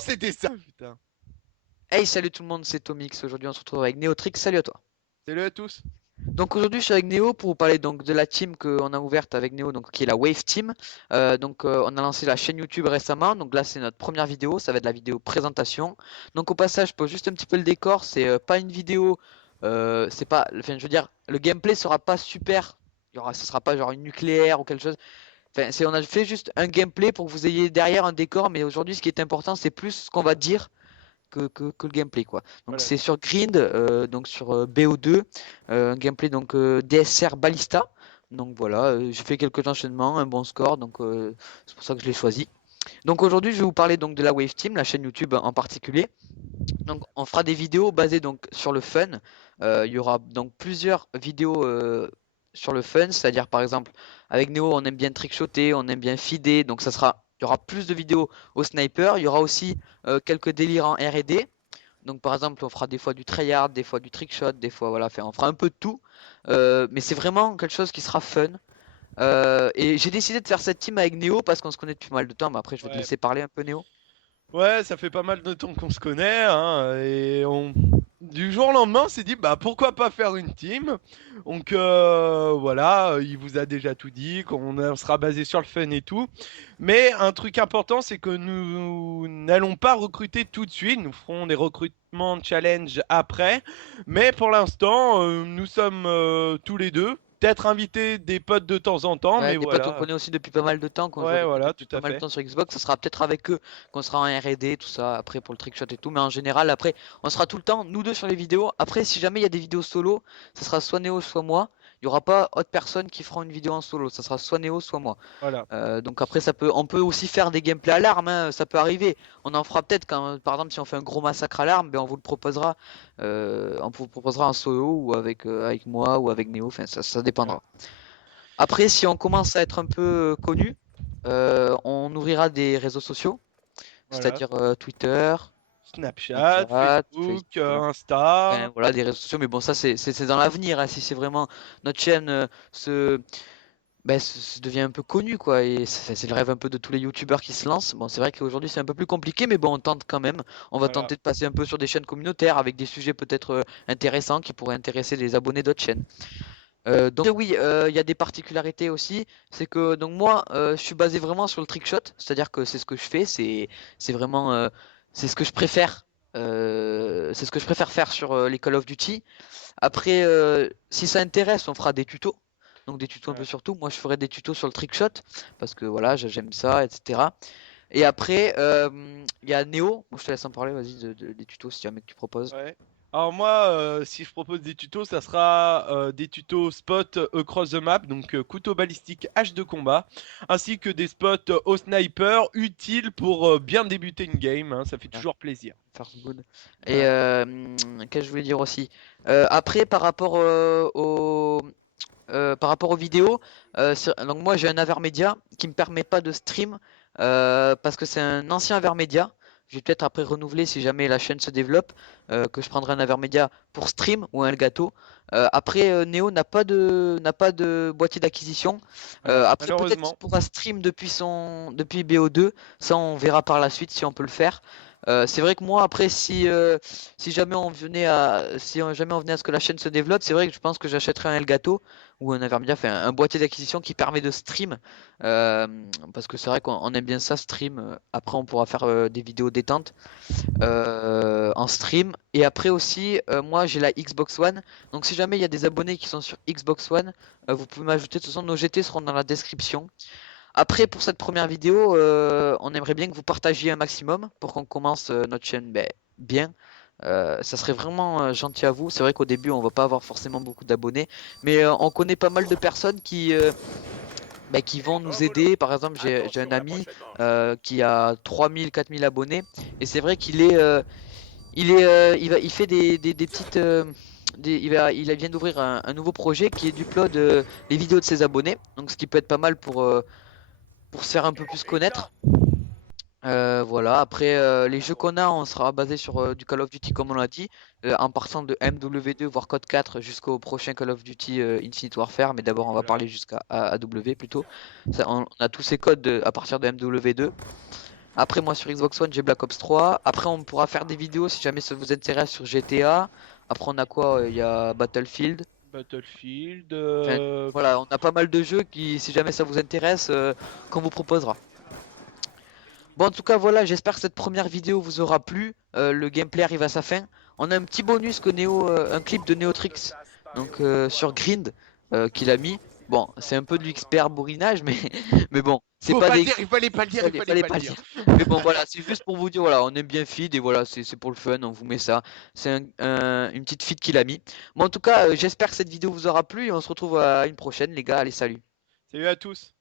C'était ça, putain. Hey, salut tout le monde, c'est Tomix. Aujourd'hui, on se retrouve avec Neotrix. Salut à toi. Salut à tous. Donc aujourd'hui, je suis avec Néo pour vous parler donc de la team qu'on a ouverte avec Néo, donc qui est la Wave Team. On a lancé la chaîne YouTube récemment. Donc là, c'est notre première vidéo. Ça va être la vidéo présentation. Donc au passage, je pose juste un petit peu le décor. C'est pas une vidéo. C'est pas. Enfin, je veux dire, le gameplay sera pas super. Ce sera pas genre une nucléaire ou quelque chose. Enfin, on a fait juste un gameplay pour que vous ayez derrière un décor. Mais aujourd'hui, ce qui est important, c'est plus ce qu'on va dire que le gameplay quoi. Donc Voilà. c'est sur Grind, donc sur BO2, un gameplay donc DSR Ballista. Donc voilà, j'ai fait quelques enchaînements, un bon score, donc c'est pour ça que je l'ai choisi. Donc aujourd'hui je vais vous parler donc de la Wave Team, la chaîne YouTube en particulier. Donc on fera des vidéos basées donc sur le fun. Il y aura donc plusieurs vidéos sur le fun, c'est-à-dire par exemple avec Neo on aime bien trickshotter, on aime bien feeder, donc il y aura plus de vidéos au sniper. Il y aura aussi quelques délires en R&D. Donc par exemple on fera des fois du tryhard, des fois du trickshot, des fois voilà, on fera un peu de tout. Mais c'est vraiment quelque chose qui sera fun. Et j'ai décidé de faire cette team avec Neo parce qu'on se connaît depuis pas mal de temps, mais après je vais te Ouais. laisser parler un peu Neo. Ouais, ça fait pas mal de temps qu'on se connaît, hein, et du jour au lendemain, on s'est dit, bah pourquoi pas faire une team. Donc voilà, il vous a déjà tout dit, qu'on sera basé sur le fun et tout. Mais un truc important, c'est que nous n'allons pas recruter tout de suite. Nous ferons des recrutements challenge après. Mais pour l'instant, nous sommes tous les deux. Peut-être inviter des potes de temps en temps, Ouais, mais des potes qu'on voilà. connaît aussi depuis pas mal de temps, qu'on joue Ouais, avec eux voilà, depuis tout pas à mal de fait. temps sur Xbox, ça sera peut-être avec eux qu'on sera en R&D, tout ça, après pour le trickshot et tout, mais en général, après, on sera tout le temps, nous deux sur les vidéos. Après, si jamais il y a des vidéos solo, ça sera soit Néo, soit moi. Il y aura pas autre personne qui fera une vidéo en solo, ça sera soit Néo, soit moi. Voilà. Donc après on peut aussi faire des gameplays à l'arme, hein, ça peut arriver. On en fera peut-être quand, par exemple, si on fait un gros massacre à l'arme, ben on vous le proposera, on vous proposera en solo ou avec moi ou avec Neo, enfin ça Voilà. dépendra. Après, si on commence à être un peu connu, on ouvrira des réseaux sociaux, Voilà. c'est-à-dire Twitter, Snapchat, Snapchat, Facebook, Facebook. Enfin, Insta. voilà, des réseaux sociaux, mais bon, ça c'est dans l'avenir, hein, si c'est vraiment notre chaîne se devient un peu connu quoi, et c'est le rêve un peu de tous les youtubeurs qui se lancent. Bon, c'est vrai qu'aujourd'hui c'est un peu plus compliqué, mais bon, on tente quand même. On va Voilà. tenter de passer un peu sur des chaînes communautaires avec des sujets peut-être intéressants qui pourraient intéresser les abonnés d'autres chaînes. Donc oui, il y a des particularités aussi. C'est que donc moi, je suis basé vraiment sur le trickshot, c'est-à-dire que c'est ce que je fais, c'est vraiment c'est ce que je préfère. C'est ce que je préfère faire sur les Call of Duty. Après, si ça intéresse, on fera des tutos. Donc des tutos un peu Voilà. sur tout. Moi, je ferai des tutos sur le trickshot parce que voilà, j'aime ça, etc. Et après, il y a Neo. Bon, je te laisse en parler. Vas-y des tutos si jamais que tu proposes. Ouais. Alors moi, si je propose des tutos, ça sera des tutos spot across the map, donc couteau balistique, hache de combat, ainsi que des spots au sniper utiles pour bien débuter une game, hein, ça fait Bien, toujours plaisir. first good. Et Voilà. qu'est-ce que je voulais dire aussi? Après, par rapport aux vidéos, donc moi j'ai un Avermedia qui me permet pas de stream parce que c'est un ancien Avermedia. Je vais peut-être après renouveler si jamais la chaîne se développe, que je prendrai un Avermedia pour stream ou un Elgato. Après, Neo n'a pas de boîtier d'acquisition. Voilà. Après peut-être qu'il Malheureusement. pourra stream depuis BO2. Ça on verra par la suite si on peut le faire. C'est vrai que moi après si jamais on venait à jamais on venait à ce que la chaîne se développe, c'est vrai que je pense que j'achèterais un Elgato ou un Avermedia, fait un boîtier d'acquisition qui permet de stream. euh, Parce que c'est vrai qu'on aime bien ça, stream. Après, on pourra faire des vidéos détente en stream. Et après aussi, moi j'ai la Xbox One. Donc si jamais il y a des abonnés qui sont sur Xbox One, vous pouvez m'ajouter. De toute façon, nos GT seront dans la description. Après, pour cette première vidéo, on aimerait bien que vous partagiez un maximum pour qu'on commence notre chaîne bien. Ça serait vraiment gentil à vous. C'est vrai qu'au début, on va pas avoir forcément beaucoup d'abonnés, mais on connaît pas mal de personnes qui vont nous aider. Par exemple, j'ai un ami qui a 3000, 4000 abonnés, et c'est vrai il fait des petites. Il vient d'ouvrir un nouveau projet qui est d'upload les vidéos de ses abonnés, donc ce qui peut être pas mal pour se faire un peu plus connaître. Voilà, après les jeux qu'on a, on sera basé sur du Call of Duty comme on l'a dit, en partant de MW2 voire Code 4 jusqu'au prochain Call of Duty Infinite Warfare, mais d'abord on va Voilà. parler jusqu'à AW plutôt. Ça, on a tous ces codes à partir de MW2. Après, moi sur Xbox One, j'ai Black Ops 3. Après, on pourra faire des vidéos si jamais ça vous intéresse sur GTA. Après, on a quoi? Il y a Battlefield. Battlefield. Enfin, voilà, on a pas mal de jeux qui, si jamais ça vous intéresse, qu'on vous proposera. Bon, en tout cas, voilà, j'espère que cette première vidéo vous aura plu. Le gameplay arrive à sa fin. On a un petit bonus que un clip de Neotrix, donc sur Grind, qu'il a mis. Bon, c'est un peu de l'XPR bourrinage, mais, mais bon, c'est Faut pas pas le des. dire, il fallait pas le dire, il fallait Fallait pas le pas le dire. dire. Mais bon, voilà, c'est juste pour vous dire, voilà, on aime bien Feed et voilà, c'est pour le fun, on vous met ça. C'est une petite feed qu'il a mis. Bon, en tout cas, j'espère que cette vidéo vous aura plu et on se retrouve à une prochaine, les gars. Allez, salut. Salut à tous.